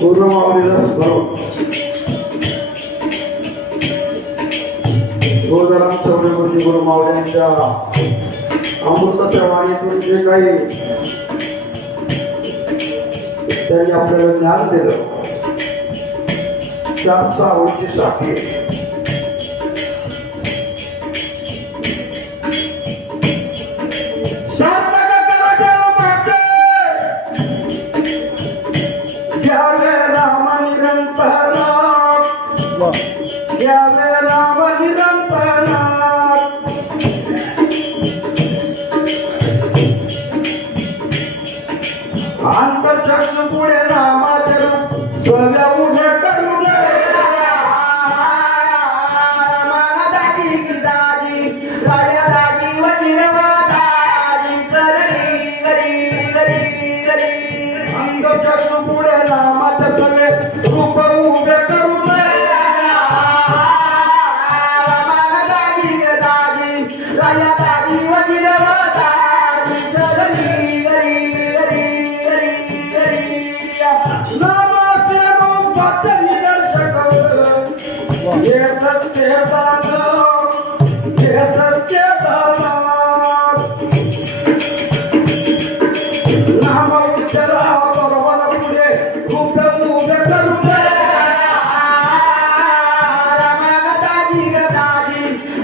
पूर्ण माऊलीला गोदाराम चौडेमूर्ती गुरु माऊल्यांच्या अमृताच्या वाणीतून जे काही त्यांनी आपल्याला ज्ञान दिलं चार सहा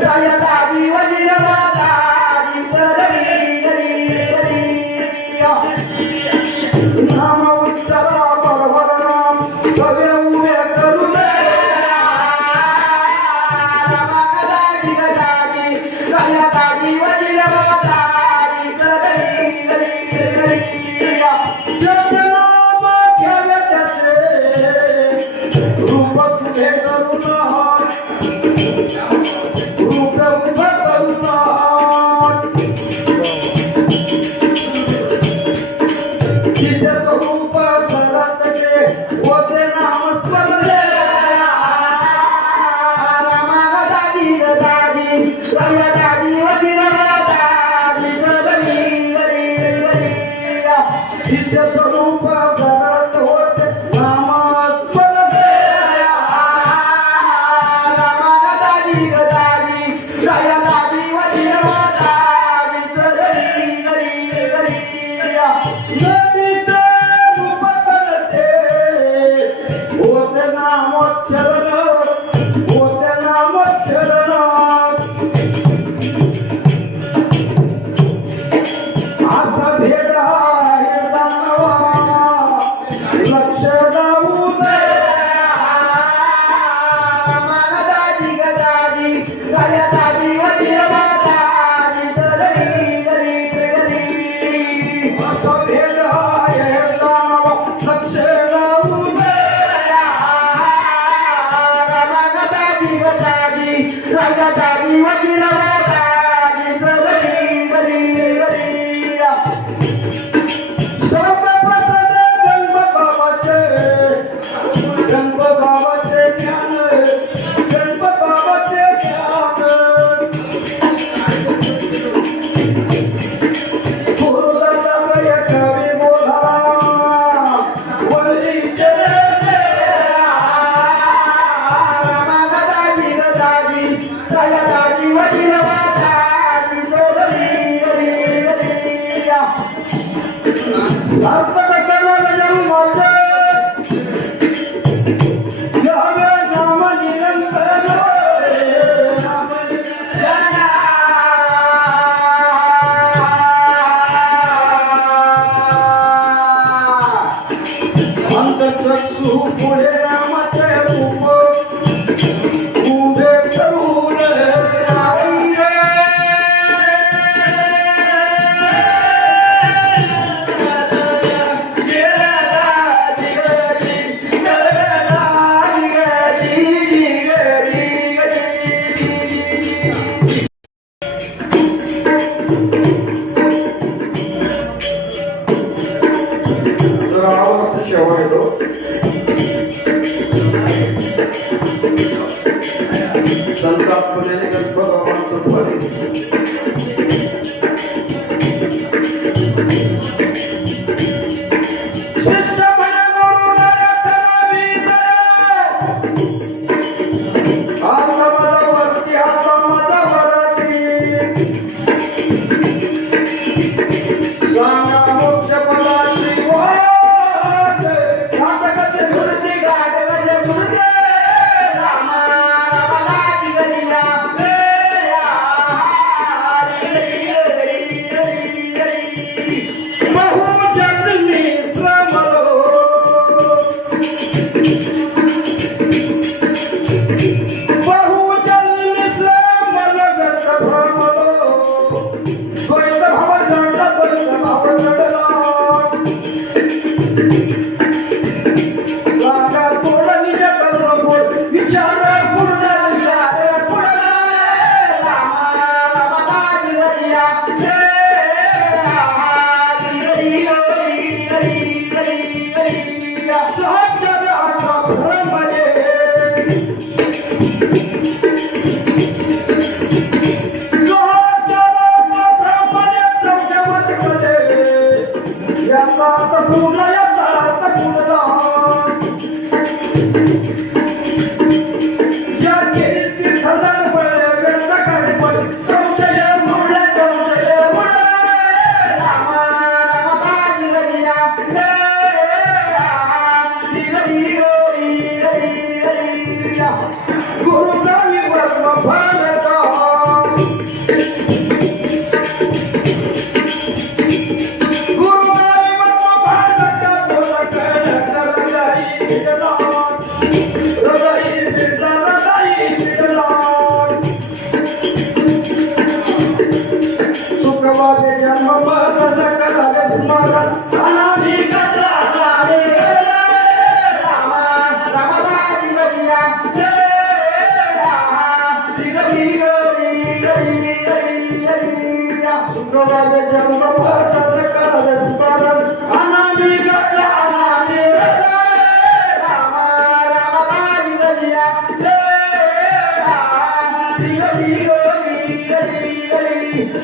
జయత జీవ జీవ te teu ভগবান భవ జడ భవ జడ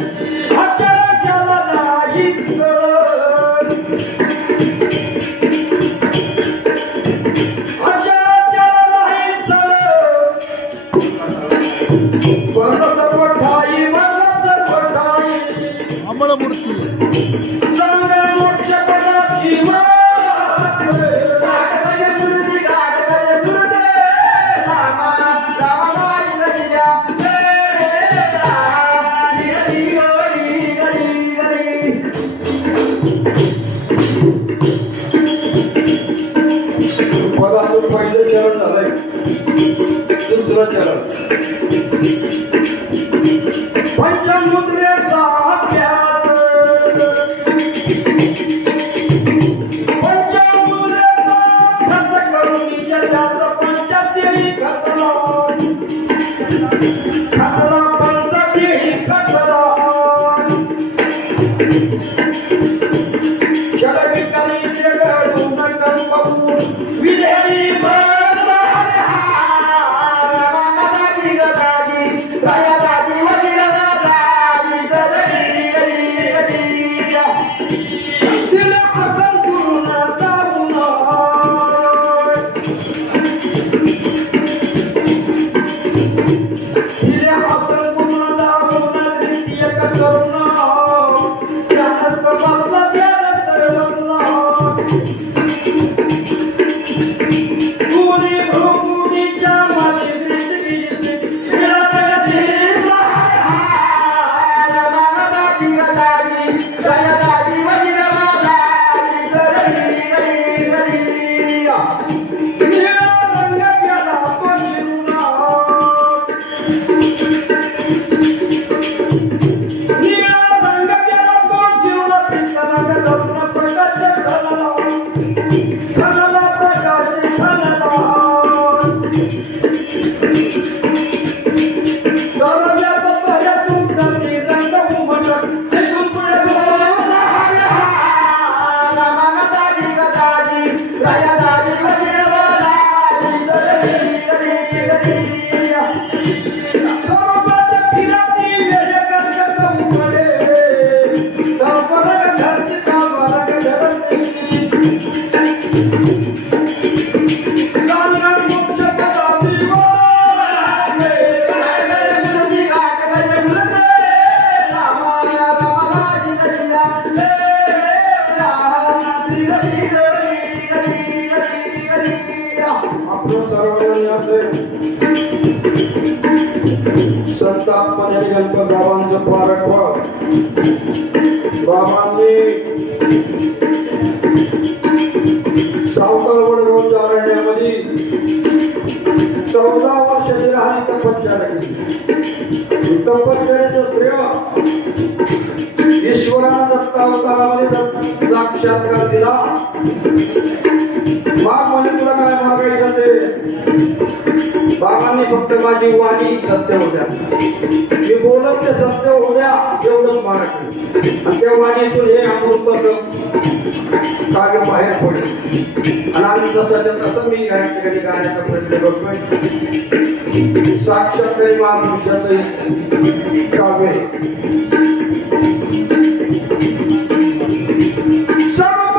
Thank. Vai pra mulher, मुबारक हो भगवान जी सावकर वडगाव चारण्यामध्ये चौदा तपश्चर्य ही तपश्चर्याचं श्रेय ईश्वरानं दत्ता अवतारामध्ये बाबांनी फक्त माझी वाणी सत्य होत्या. मी बोलत ते सत्य होत्या एवढंच मराठी त्या वाणीतून हे अमृत काव्य बाहेर पडेल. आणि आम्ही तसं तसं मी या ठिकाणी गाण्याचा प्रयत्न करतोय لکھتے پري وامن چي کابي سڀ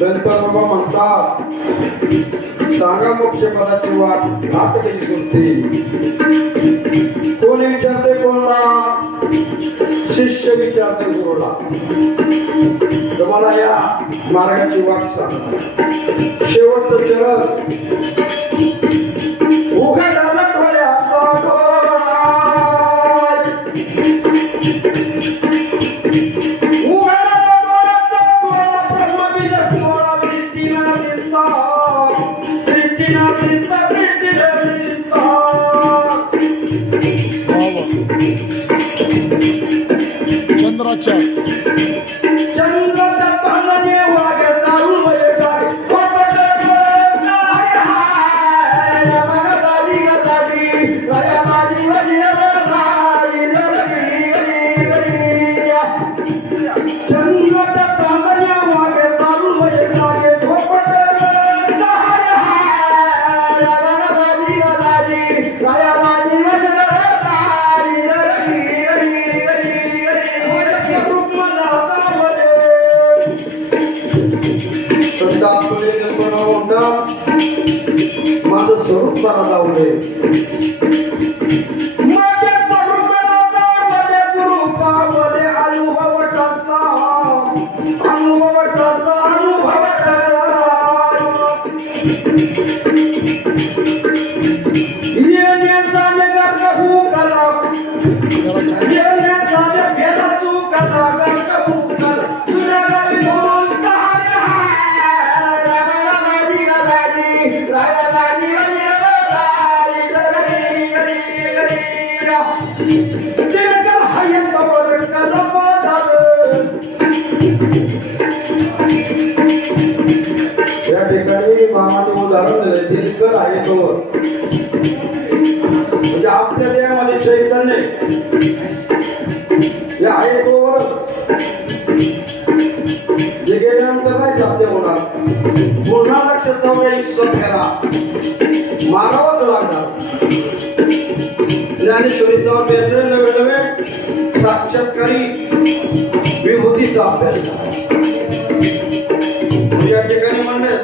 गणपती म्हणतात सांगा मोक्ष पदाची वाट घात केली विचारतो गुरुला तुम्हाला या मार्गाची वाट सांग शेवटचं चरण. check. para dar o beijo. Sir आहे तो. म्हणजे आपल्या देहामध्ये चैतन्य हे आहे तोवर जे गेल्यानंतर काय साध्य होणार. पुन्हा लक्ष जाऊया ईश्वर त्याला मारावाच लागणार. ज्ञानेश्वरी जाऊन नवे नवे साक्षात्कारी विभूतीचा अभ्यास या ठिकाणी म्हणलं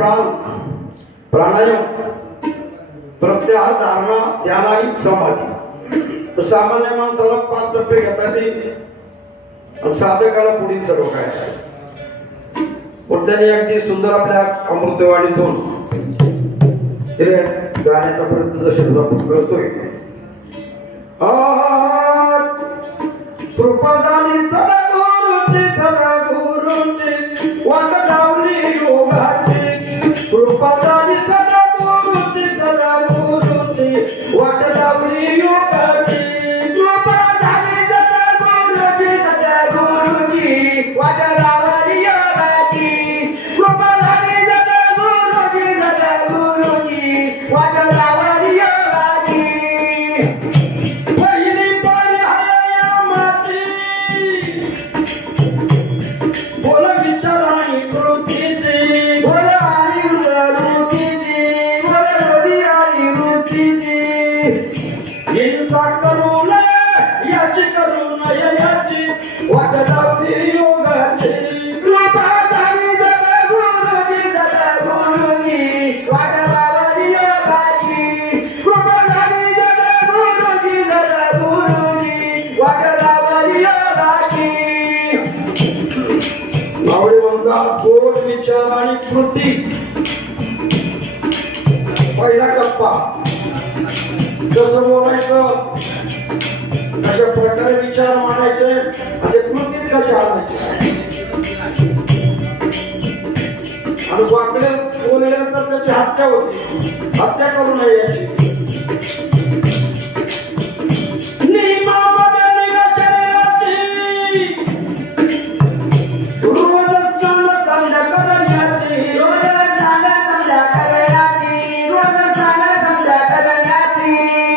प्राण प्राणायाम प्रत्याहार धारणा ध्यान आणि समाधी सामान्य माणसाला पाच टप्पे घेतात येईल साधकाला पुढील सर्व काय पण त्यांनी अगदी सुंदर आपल्या अमृतवाणीतून गाण्याचा प्रयत्न जसे आपण करतोय कृपा झाली कसं बोलायचं अशा प्रकारे विचार मांडायचे आणि कृतीत कशा आणायचे आणि वाकड्या बोलल्यानंतर त्याची हत्या होती. हत्या करू नये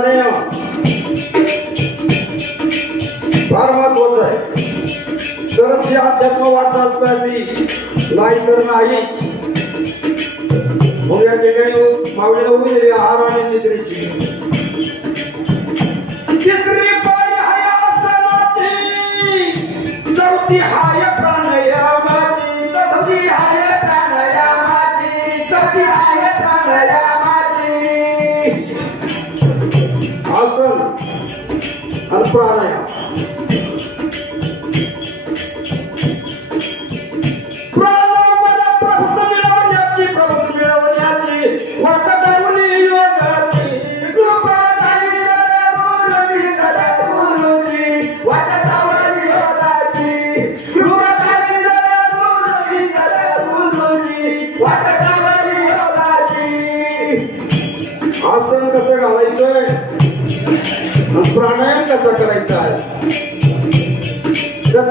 करणे फार आहे. तरच हे अध्यात्म वाटतात नाही. तर नाही. मग या ठिकाणी मावळीला उभी आहार आणि निद्रेची.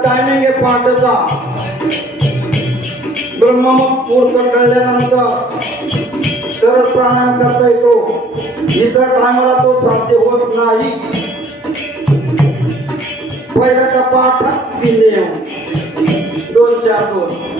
टायमिंग आहे पहाटेचा मुहूर्त कळल्यानंतर तरच प्राणायाम करता येतो. इतर टायमाला तो प्राप्त होत नाही. पहिला टप्पा आठ दोन चार दोन.